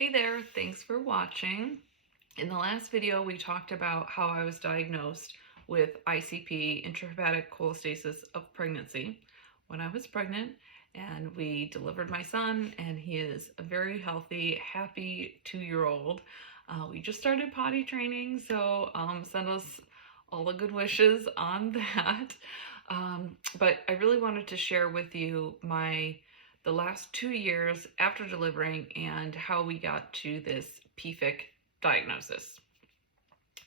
Hey there, thanks for watching. In the last video, we talked about how I was diagnosed with ICP, intrahepatic cholestasis of pregnancy, when I was pregnant, and we delivered my son, and he is a very healthy, happy 2-year-old. We just started potty training, so send us all the good wishes on that. But I really wanted to share with you the last 2 years after delivering and how we got to this PFIC diagnosis.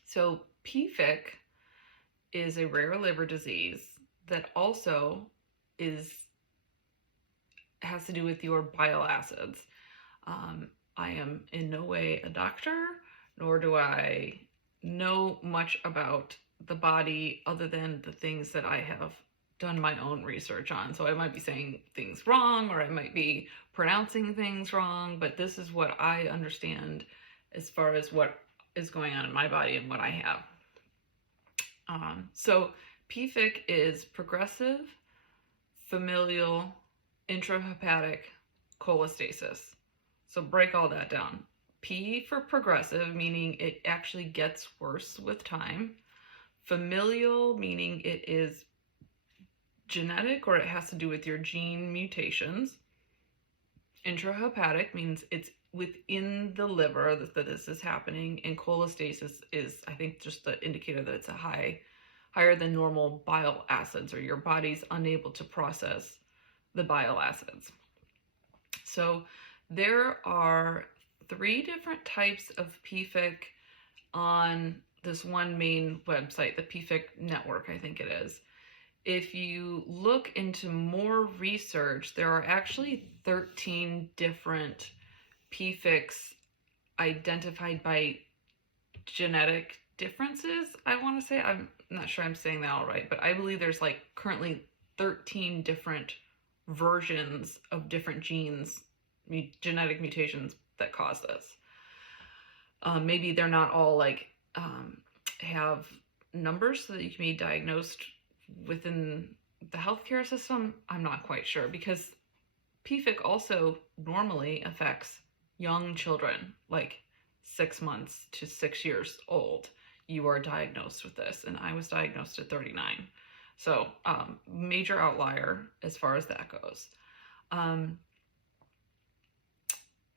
So PFIC is a rare liver disease that also has to do with your bile acids. I am in no way a doctor, nor do I know much about the body other than the things that I have done my own research on. So I might be saying things wrong, or I might be pronouncing things wrong, but this is what I understand as far as what is going on in my body and what I have. So PFIC is progressive familial intrahepatic cholestasis. So break all that down. P for progressive, meaning it actually gets worse with time. Familial, meaning it is genetic or it has to do with your gene mutations. Intrahepatic means it's within the liver that this is happening, and cholestasis is, I think, just the indicator that it's higher than normal bile acids, or your body's unable to process the bile acids. So there are 3 different types of PFIC on this one main website, the PFIC network, I think it is. If you look into more research, there are actually 13 different PFICs identified by genetic differences, I want to say. I'm not sure I'm saying that all right, but I believe there's currently 13 different versions of different genes, genetic mutations that cause this. Maybe they're not all have numbers so that you can be diagnosed within the healthcare system. I'm not quite sure, because PFIC also normally affects young children, like 6 months to 6 years old. You are diagnosed with this, and I was diagnosed at 39. So major outlier as far as that goes.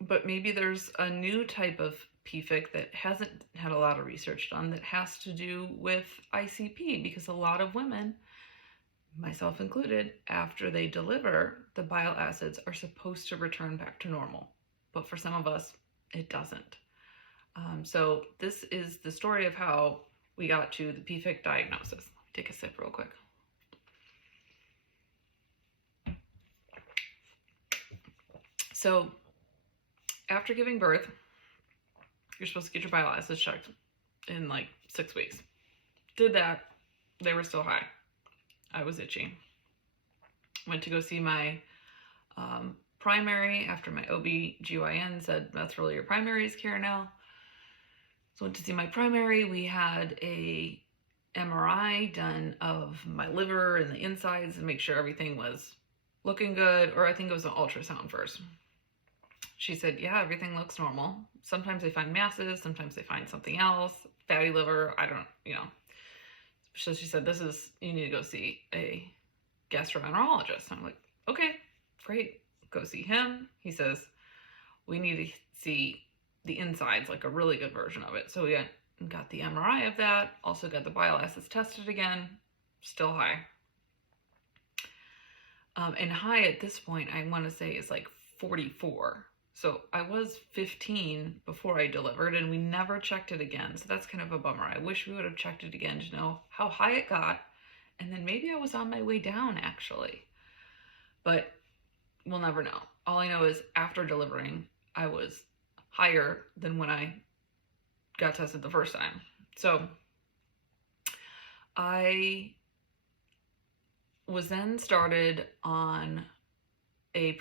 But maybe there's a new type of PFIC that hasn't had a lot of research done that has to do with ICP, because a lot of women, myself included, after they deliver, the bile acids are supposed to return back to normal. But for some of us, it doesn't. So this is the story of how we got to the PFIC diagnosis. Take a sip real quick. So after giving birth, you're supposed to get your bile acids checked in 6 weeks. Did that. They were still high. I was itchy. Went to go see my primary after my OB/GYN said, that's really your primary's care now. So went to see my primary. We had a MRI done of my liver and the insides and make sure everything was looking good, or I think it was an ultrasound first. She said, yeah, everything looks normal. Sometimes they find masses, sometimes they find something else, fatty liver, I don't, So she said, you need to go see a gastroenterologist. I'm like, okay, great, go see him. He says, we need to see the insides, like a really good version of it. So we got the MRI of that, also got the bile acids tested again, still high. And high at this point, I want to say is 44. So I was 15 before I delivered, and we never checked it again. So that's kind of a bummer. I wish we would have checked it again to know how high it got. And then maybe I was on my way down, actually. But we'll never know. All I know is after delivering, I was higher than when I got tested the first time. So I was then started on the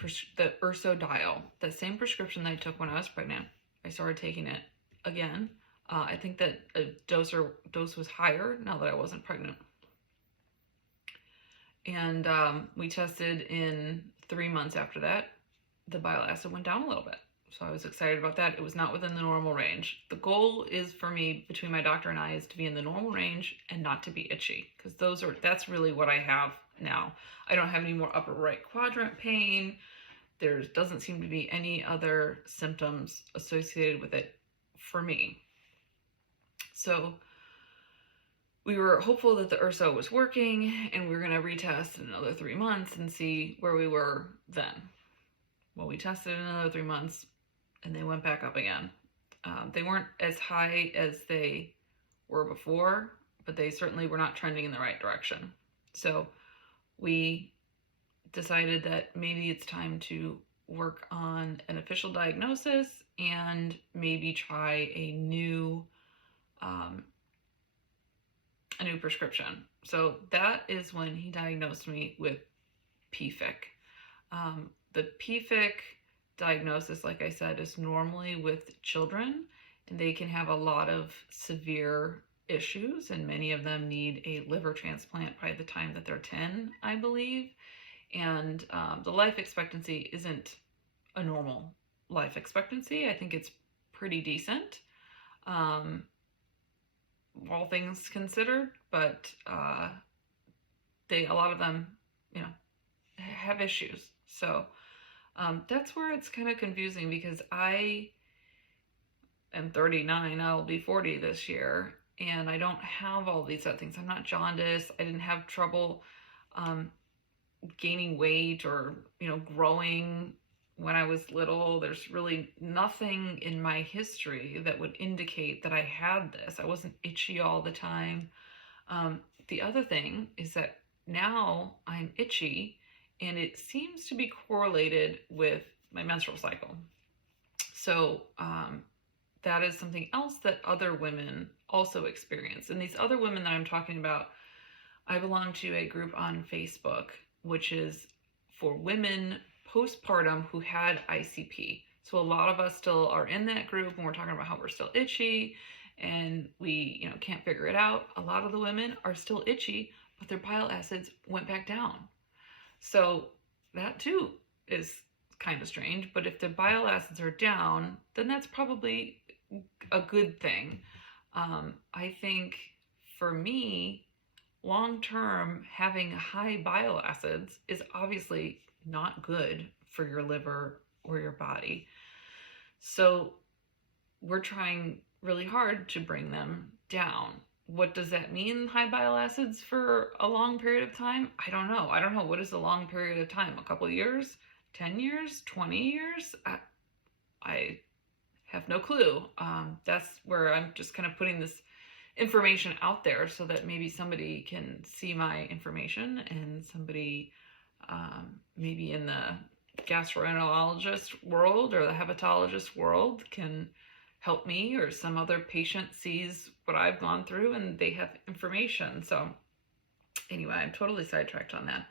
ursodiol, that same prescription that I took when I was pregnant. I started taking it again. I think that a dose was higher now that I wasn't pregnant. And we tested in 3 months after that. The bile acid went down a little bit. So I was excited about that. It was not within the normal range. The goal is for me, between my doctor and I, is to be in the normal range and not to be itchy, because that's really what I have now. I don't have any more upper right quadrant pain. There doesn't seem to be any other symptoms associated with it for me. So we were hopeful that the URSO was working, and we were going to retest in another 3 months and see where we were then. Well, we tested in another 3 months, and they went back up again. They weren't as high as they were before, but they certainly were not trending in the right direction. So we decided that maybe it's time to work on an official diagnosis and maybe try a new prescription. So that is when he diagnosed me with PFIC. The PFIC diagnosis, like I said, is normally with children, and they can have a lot of severe issues, and many of them need a liver transplant by the time that they're 10, I believe. And the life expectancy isn't a normal life expectancy. I think it's pretty decent, all things considered, but a lot of them, have issues. So that's where it's kind of confusing, because I am 39, I'll be 40 this year, and I don't have all these other things. I'm not jaundiced. I didn't have trouble gaining weight or, growing when I was little. There's really nothing in my history that would indicate that I had this. I wasn't itchy all the time. The other thing is that now I'm itchy, and it seems to be correlated with my menstrual cycle. So that is something else that other women also experience. And these other women that I'm talking about, I belong to a group on Facebook, which is for women postpartum who had ICP. So a lot of us still are in that group, and we're talking about how we're still itchy and we, can't figure it out. A lot of the women are still itchy, but their bile acids went back down. So that too is kind of strange, but if the bile acids are down, then that's probably a good thing. I think for me, long-term, having high bile acids is obviously not good for your liver or your body. So we're trying really hard to bring them down. What does that mean, high bile acids for a long period of time? I don't know. What is a long period of time? A couple of years? 10 years? 20 years? I have no clue. That's where I'm just kind of putting this information out there so that maybe somebody can see my information, and somebody maybe in the gastroenterologist world or the hepatologist world can help me, or some other patient sees what I've gone through and they have information. So anyway, I'm totally sidetracked on that.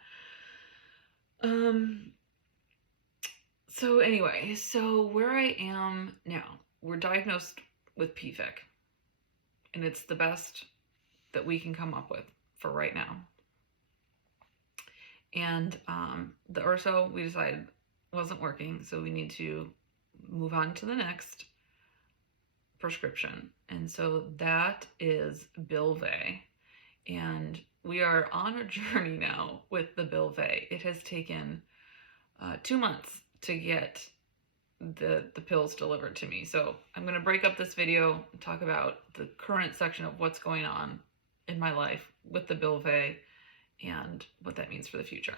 So where I am now, we're diagnosed with PFIC, and it's the best that we can come up with for right now. And the URSO, we decided, wasn't working, so we need to move on to the next prescription. And so that is Bylvay. And we are on a journey now with the Bylvay. It has taken 2 months to get the pills delivered to me. So I'm going to break up this video and talk about the current section of what's going on in my life with the Bylvay and what that means for the future.